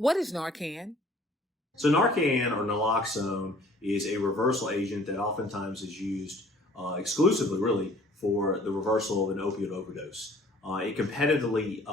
What is Narcan? So Narcan or naloxone is a reversal agent that oftentimes is used exclusively, really, for the reversal of an opioid overdose. It competitively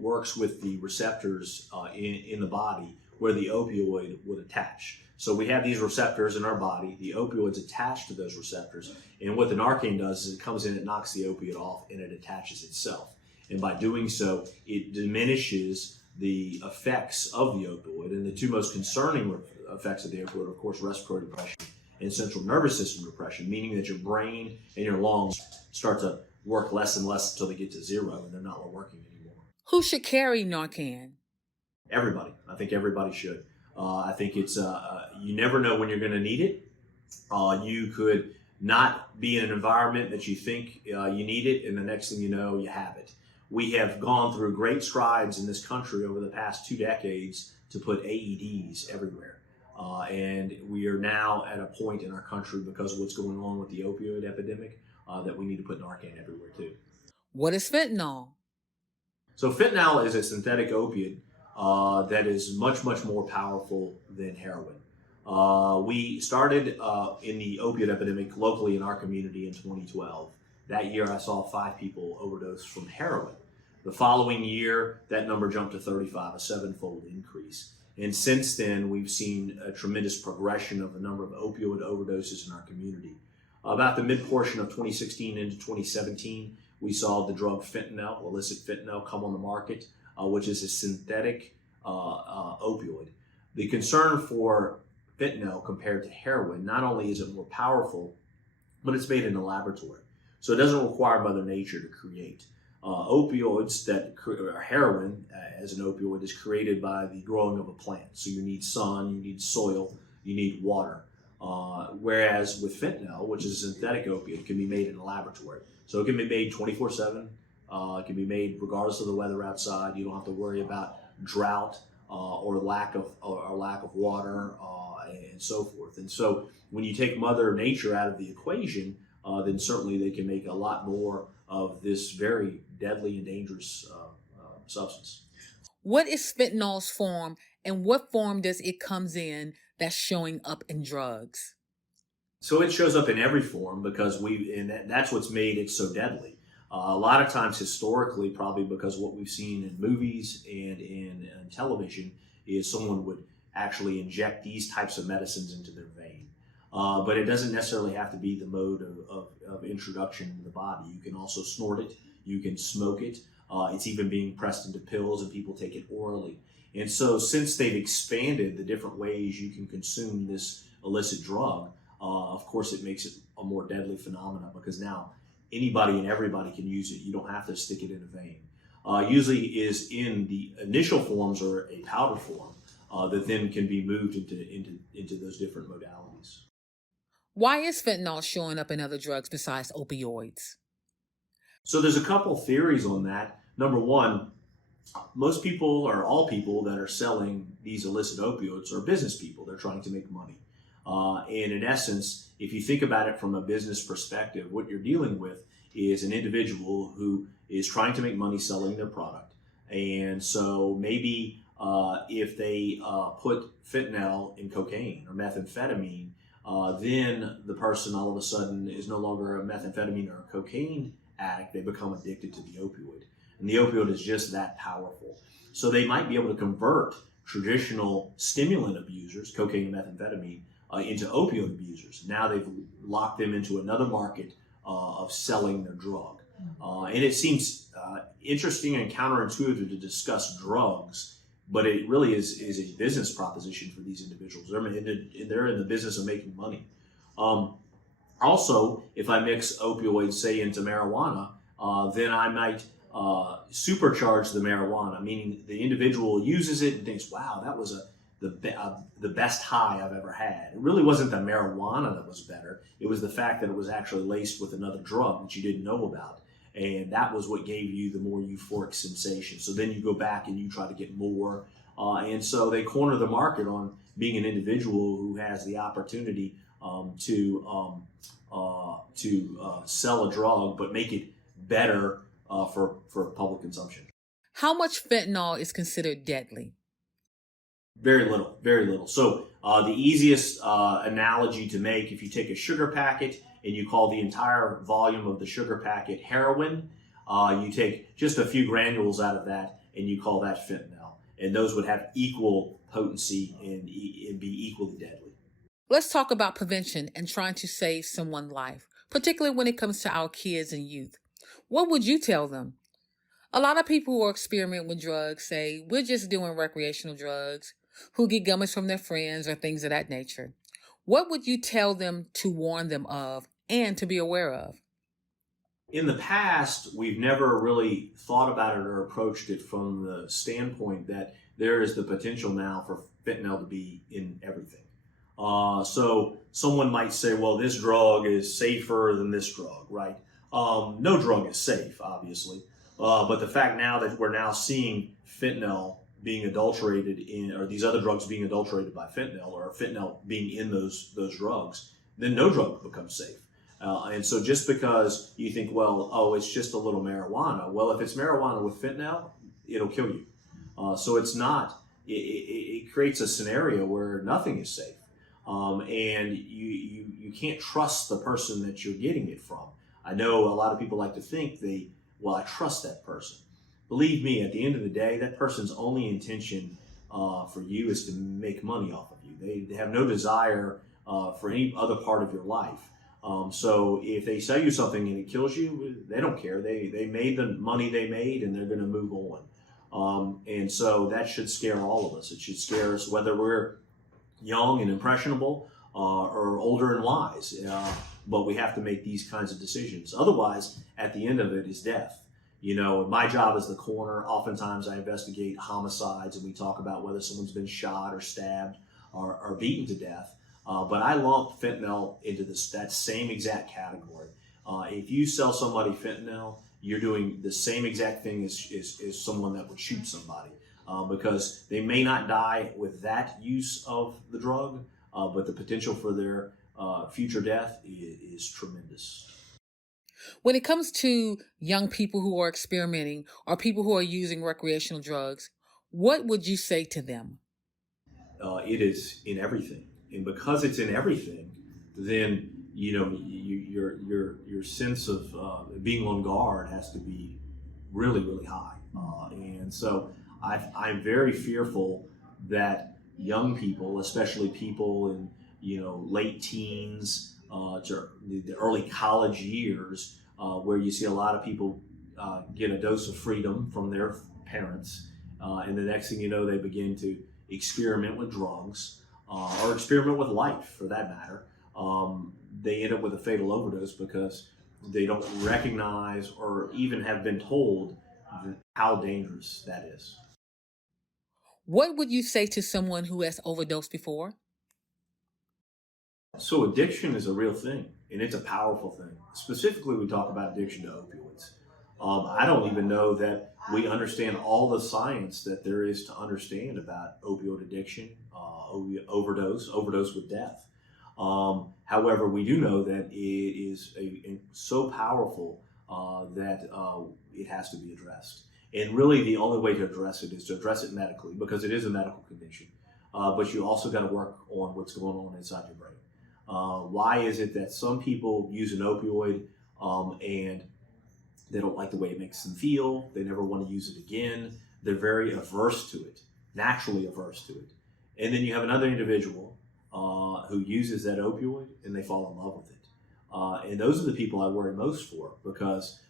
works with the receptors in the body where the opioid would attach. So we have these receptors in our body, the opioids attached to those receptors, and what the Narcan does is it comes in, it knocks the opioid off, and it attaches itself. And by doing so, it diminishes the effects of the opioid. And the two most concerning effects of the opioid are, of course, respiratory depression and central nervous system depression, meaning that your brain and your lungs start to work less and less until they get to zero and they're not working anymore. Who should carry Narcan? Everybody. I think everybody should. I think it's, you never know when you're going to need it. You could not be in an environment that you think you need it, and the next thing you know, you have it. We have gone through great strides in this country over the past 2 decades to put AEDs everywhere. And we are now at a point in our country, because of what's going on with the opioid epidemic, that we need to put Narcan everywhere too. What is fentanyl? So fentanyl is a synthetic opiate that is much, much more powerful than heroin. We started in the opiate epidemic locally in our community in 2012. That year I saw 5 people overdose from heroin. The following year, that number jumped to 35, a 7-fold increase. And since then, we've seen a tremendous progression of the number of opioid overdoses in our community. About the mid-portion of 2016 into 2017, we saw the drug fentanyl, illicit fentanyl, come on the market, which is a synthetic opioid. The concern for fentanyl compared to heroin, not only is it more powerful, but it's made in a laboratory. So it doesn't require Mother Nature to create. Opioids heroin as an opioid is created by the growing of a plant. So you need sun, you need soil, you need water. Whereas with fentanyl, which is a synthetic opiate, it can be made in a laboratory. So it can be made 24/7. It can be made regardless of the weather outside. You don't have to worry about drought or lack of water and so forth. And so when you take Mother Nature out of the equation, then certainly they can make a lot more of this very deadly and dangerous substance. What is fentanyl's form, and what form does it comes in that's showing up in drugs? So it shows up in every form because that's what's made it so deadly. A lot of times historically, probably because what we've seen in movies and in television is someone would actually inject these types of medicines into their vein. But it doesn't necessarily have to be the mode of introduction into the body. You can also snort it, you can smoke it, it's even being pressed into pills and people take it orally. And so since they've expanded the different ways you can consume this illicit drug, of course it makes it a more deadly phenomenon, because now anybody and everybody can use it. You don't have to stick it in a vein. Usually is in the initial forms or a powder form that then can be moved into those different modalities. Why is fentanyl showing up in other drugs besides opioids? So there's a couple theories on that. Number one, most people or all people that are selling these illicit opioids are business people. They're trying to make money. And in essence, if you think about it from a business perspective, what you're dealing with is an individual who is trying to make money selling their product. And so maybe if they put fentanyl in cocaine or methamphetamine, then the person all of a sudden is no longer a methamphetamine or a cocaine addict. They become addicted to the opioid. And the opioid is just that powerful. So they might be able to convert traditional stimulant abusers, cocaine and methamphetamine, into opioid abusers. Now they've locked them into another market of selling their drug. And it seems interesting and counterintuitive to discuss drugs, but it really is a business proposition for these individuals. They're in the business of making money. Also, if I mix opioids, say, into marijuana, then I might supercharge the marijuana, meaning the individual uses it and thinks, wow, that was the best high I've ever had. It really wasn't the marijuana that was better. It was the fact that it was actually laced with another drug that you didn't know about. And that was what gave you the more euphoric sensation. So then you go back and you try to get more. And so they corner the market on being an individual who has the opportunity to sell a drug, but make it better for public consumption. How much fentanyl is considered deadly? Very little, very little. So the easiest analogy to make, if you take a sugar packet and you call the entire volume of the sugar packet heroin, you take just a few granules out of that and you call that fentanyl. And those would have equal potency and be equally deadly. Let's talk about prevention and trying to save someone's life, particularly when it comes to our kids and youth. What would you tell them? A lot of people who experiment with drugs say we're just doing recreational drugs, who get gummies from their friends or things of that nature. What would you tell them to warn them of and to be aware of? In the past, we've never really thought about it or approached it from the standpoint that there is the potential now for fentanyl to be in everything. So someone might say, well, this drug is safer than this drug, right? No drug is safe, obviously. But the fact now that we're now seeing fentanyl being adulterated in, or these other drugs being adulterated by fentanyl, or fentanyl being in those drugs, then no drug becomes safe. And so just because you think, well, oh, it's just a little marijuana. Well, if it's marijuana with fentanyl, it'll kill you. So it's not, it creates a scenario where nothing is safe. And you can't trust the person that you're getting it from. I know a lot of people like to think well, I trust that person. Believe me, at the end of the day, that person's only intention for you is to make money off of you. They have no desire for any other part of your life. So if they sell you something and it kills you, they don't care. They made the money they made and they're going to move on. And so that should scare all of us. It should scare us whether we're young and impressionable or older and wise. But we have to make these kinds of decisions. Otherwise, at the end of it is death. You know, my job as the coroner, oftentimes I investigate homicides and we talk about whether someone's been shot or stabbed or beaten to death. But I lump fentanyl into that same exact category. If you sell somebody fentanyl, you're doing the same exact thing as someone that would shoot somebody. Because they may not die with that use of the drug, but the potential for their future death is tremendous. When it comes to young people who are experimenting or people who are using recreational drugs, what would you say to them? It is in everything, and because it's in everything, then your sense of being on guard has to be really really high, and so I'm very fearful that young people, especially people in late teens to the early college years, where you see a lot of people get a dose of freedom from their parents, and the next thing you know, they begin to experiment with drugs or experiment with life, for that matter. They end up with a fatal overdose because they don't recognize or even have been told how dangerous that is. What would you say to someone who has overdosed before? So addiction is a real thing, and it's a powerful thing. Specifically, we talk about addiction to opioids. I don't even know that we understand all the science that there is to understand about opioid addiction, overdose with death. However, we do know that it is so powerful that it has to be addressed. And really, the only way to address it is to address it medically, because it is a medical condition. But you also got to work on what's going on inside your brain. Why is it that some people use an opioid and they don't like the way it makes them feel? They never want to use it again. They're very averse to it, naturally averse to it. And then you have another individual who uses that opioid and they fall in love with it. And those are the people I worry most for, because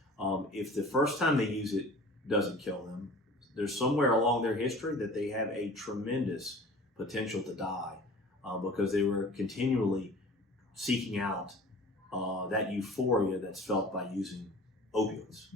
if the first time they use it doesn't kill them, there's somewhere along their history that they have a tremendous potential to die because they were continually seeking out that euphoria that's felt by using opioids.